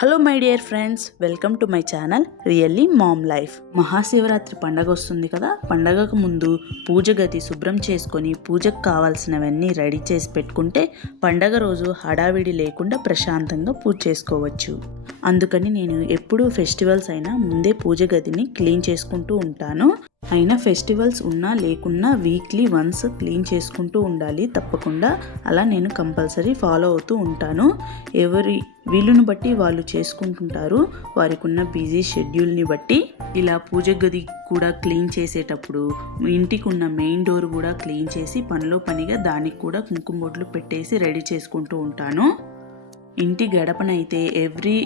Hello my dear friends, welcome to my channel really mom life. Mahashivratri పండగ వస్తుంది కదా. పండగకు ముందు పూజ గది శుభ్రం చేసుకొని పూజకు కావాల్సినవన్నీ రెడీ చేసి పెట్టుకుంటే పండగ రోజు హడావిడి లేకుండా ప్రశాంతంగా పూజ చేసుకోవచ్చు. అందుకని నేను ఎప్పుడూ ఫెస్టివల్స్ అయినా ముందే పూజ గదిని క్లీన్ చేసుకుంటూ ఉంటాను. అయినా ఫెస్టివల్స్ ఉన్నా లేకున్నా వీక్లీ వన్స్ క్లీన్ చేసుకుంటూ ఉండాలి తప్పకుండా. అలా నేను కంపల్సరీ ఫాలో అవుతూ ఉంటాను. ఎవరి వీలుని బట్టి వాళ్ళు చేసుకుంటుంటారు, వారికి ఉన్న బిజీ షెడ్యూల్ని బట్టి. ఇలా పూజ గది కూడా క్లీన్ చేసేటప్పుడు ఇంటికి ఉన్న మెయిన్ డోర్ కూడా క్లీన్ చేసి పనిలో పనిగా దానికి కూడా కుంకుమ బొట్లు పెట్టేసి రెడీ చేసుకుంటూ ఉంటాను. ఇంటి గడపనైతే ఎవ్రీ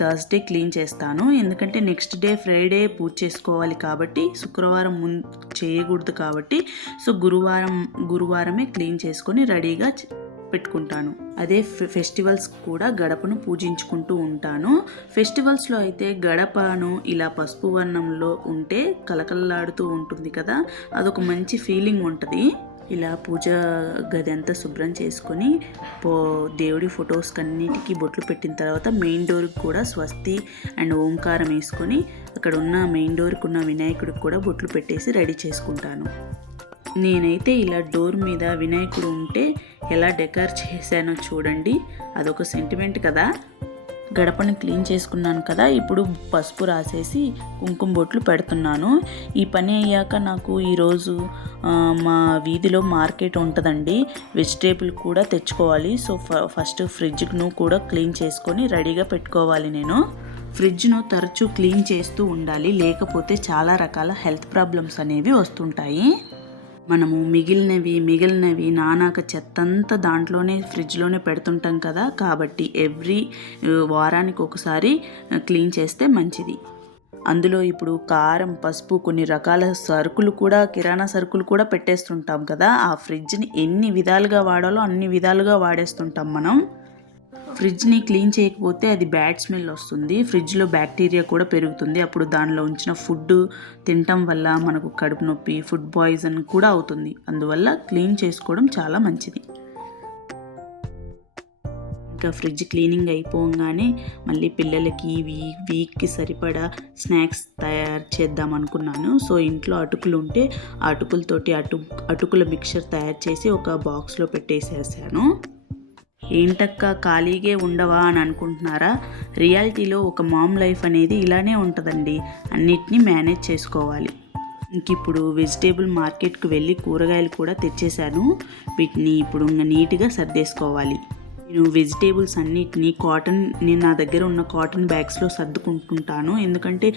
థర్స్డే క్లీన్ చేస్తాను. ఎందుకంటే నెక్స్ట్ డే ఫ్రైడే పూజ చేసుకోవాలి కాబట్టి, శుక్రవారం ముందు చేయకూడదు కాబట్టి, సో గురువారమే క్లీన్ చేసుకొని రెడీగా పెట్టుకుంటాను. అదే ఫెస్టివల్స్ కూడా గడపను పూజించుకుంటూ ఉంటాను. ఫెస్టివల్స్లో అయితే గడపను ఇలా పసుపు వర్ణంలో ఉంటే కలకలలాడుతూ ఉంటుంది కదా, అదొక మంచి ఫీలింగ్ ఉంటుంది. ఇలా పూజ గది అంతా శుభ్రం చేసుకొని దేవుడి ఫొటోస్కి అన్నిటికీ బొట్లు పెట్టిన తర్వాత మెయిన్ డోర్కి కూడా స్వస్తి అండ్ ఓంకారం వేసుకొని అక్కడ ఉన్న మెయిన్ డోర్కి ఉన్న వినాయకుడికి కూడా బొట్లు పెట్టేసి రెడీ చేసుకుంటాను. నేనైతే ఇలా డోర్ మీద వినాయకుడు ఉంటే ఎలా డెకర్ చేశానో చూడండి, అదొక సెంటిమెంట్ కదా. గడపని క్లీన్ చేసుకున్నాను కదా, ఇప్పుడు పసుపు రాసేసి కుంకుమ బొట్లు పెడుతున్నాను. ఈ పని అయ్యాక నాకు ఈరోజు మా వీధిలో మార్కెట్ ఉంటుందండి, వెజిటేబుల్ కూడా తెచ్చుకోవాలి. సో ఫస్ట్ ఫ్రిడ్జ్ను కూడా క్లీన్ చేసుకొని రెడీగా పెట్టుకోవాలి. నేను ఫ్రిడ్జ్ను తరచూ క్లీన్ చేస్తూ ఉండాలి, లేకపోతే చాలా రకాల హెల్త్ ప్రాబ్లమ్స్ అనేవి వస్తుంటాయి. మనము మిగిలినవి నానాక చెత్తంతా దాంట్లోనే ఫ్రిడ్జ్లోనే పెడుతుంటాం కదా, కాబట్టి ఎవ్రీ వారానికి ఒకసారి క్లీన్ చేస్తే మంచిది. అందులో ఇప్పుడు కారం, పసుపు, కొన్ని రకాల సరుకులు కూడా, కిరాణా సరుకులు కూడా పెట్టేస్తుంటాం కదా. ఆ ఫ్రిడ్జ్ని ఎన్ని విధాలుగా వాడాలో అన్ని విధాలుగా వాడేస్తుంటాం మనం. ఫ్రిడ్జ్ని క్లీన్ చేయకపోతే అది బ్యాడ్ స్మెల్ వస్తుంది, ఫ్రిడ్జ్లో బ్యాక్టీరియా కూడా పెరుగుతుంది. అప్పుడు దానిలో ఉంచిన ఫుడ్ తినటం వల్ల మనకు కడుపు నొప్పి, ఫుడ్ పాయిజన్ కూడా అవుతుంది. అందువల్ల క్లీన్ చేసుకోవడం చాలా మంచిది. ఇంకా ఫ్రిడ్జ్ క్లీనింగ్ అయిపోగానే మళ్ళీ పిల్లలకి వీక్కి సరిపడా స్నాక్స్ తయారు చేద్దాం అనుకున్నాను. సో ఇంట్లో అటుకులు ఉంటే ఆ అటుకులతోటి అటుకుల మిక్చర్ తయారు చేసి ఒక బాక్స్లో పెట్టేసేసాను. ఏంటక్క ఖాళీగే ఉండవా అని అనుకుంటున్నారా? రియాలిటీలో ఒక మామ్ లైఫ్ అనేది ఇలానే ఉంటుందండి, అన్నిటినీ మేనేజ్ చేసుకోవాలి. ఇంక ఇప్పుడు వెజిటేబుల్ మార్కెట్కి వెళ్ళి కూరగాయలు కూడా తెచ్చేసాను. వీటిని ఇప్పుడు నీట్గా సర్దేసుకోవాలి. నేను వెజిటేబుల్స్ అన్నిటినీ నా దగ్గర ఉన్న కాటన్ బ్యాగ్స్లో సర్దుకుంటుంటాను. ఎందుకంటే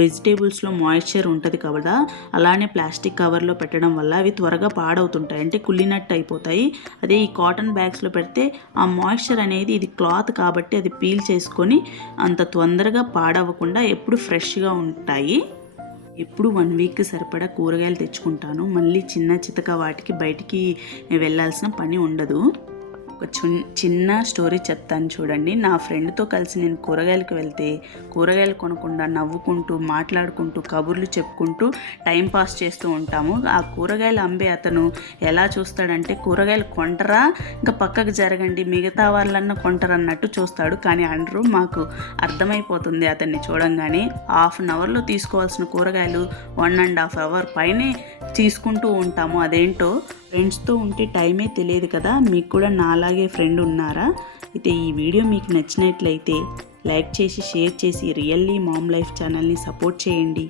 వెజిటేబుల్స్లో మాయిశ్చర్ ఉంటుంది కదా, అలానే ప్లాస్టిక్ కవర్లో పెట్టడం వల్ల అవి త్వరగా పాడవుతుంటాయి, అంటే కుళ్ళినట్టు అయిపోతాయి. అదే ఈ కాటన్ బ్యాగ్స్లో పెడితే ఆ మాయిశ్చర్ అనేది, ఇది క్లాత్ కాబట్టి అది పీల్ చేసుకొని అంత తొందరగా పాడవకుండా ఎప్పుడు ఫ్రెష్గా ఉంటాయి. ఎప్పుడు 1 వీక్ సరిపడా కూరగాయలు తెచ్చుకుంటాను. మళ్ళీ చిన్న చితక వాటికి బయటికి వెళ్ళాల్సిన పని ఉండదు. ఒక చిన్న స్టోరీ చెప్తాను చూడండి. నా ఫ్రెండ్తో కలిసి నేను కూరగాయలకు వెళ్తే కూరగాయలు కొనకుండా నవ్వుకుంటూ, మాట్లాడుకుంటూ, కబుర్లు చెప్పుకుంటూ టైం పాస్ చేస్తూ ఉంటాము. ఆ కూరగాయలు అమ్మే అతను ఎలా చూస్తాడంటే, కూరగాయలు కొంటరా, ఇంకా పక్కకు జరగండి, మిగతా వాళ్ళన్నా కొంటరా అన్నట్టు చూస్తాడు. కానీ అంటారు, మాకు అర్థమైపోతుంది అతన్ని చూడంగానే. 1/2 అవర్లో తీసుకోవాల్సిన కూరగాయలు 1.5 అవర్ పైనే తీసుకుంటూ ఉంటాము. అదేంటో, ఫ్రెండ్స్తో ఉంటే టైమే తెలియదు కదా. మీకు కూడా నాలాగే ఫ్రెండ్ ఉన్నారా? అయితే ఈ వీడియో మీకు నచ్చినట్లయితే లైక్ చేసి, షేర్ చేసి రియల్లీ మామ్ లైఫ్ ఛానల్ని సపోర్ట్ చేయండి.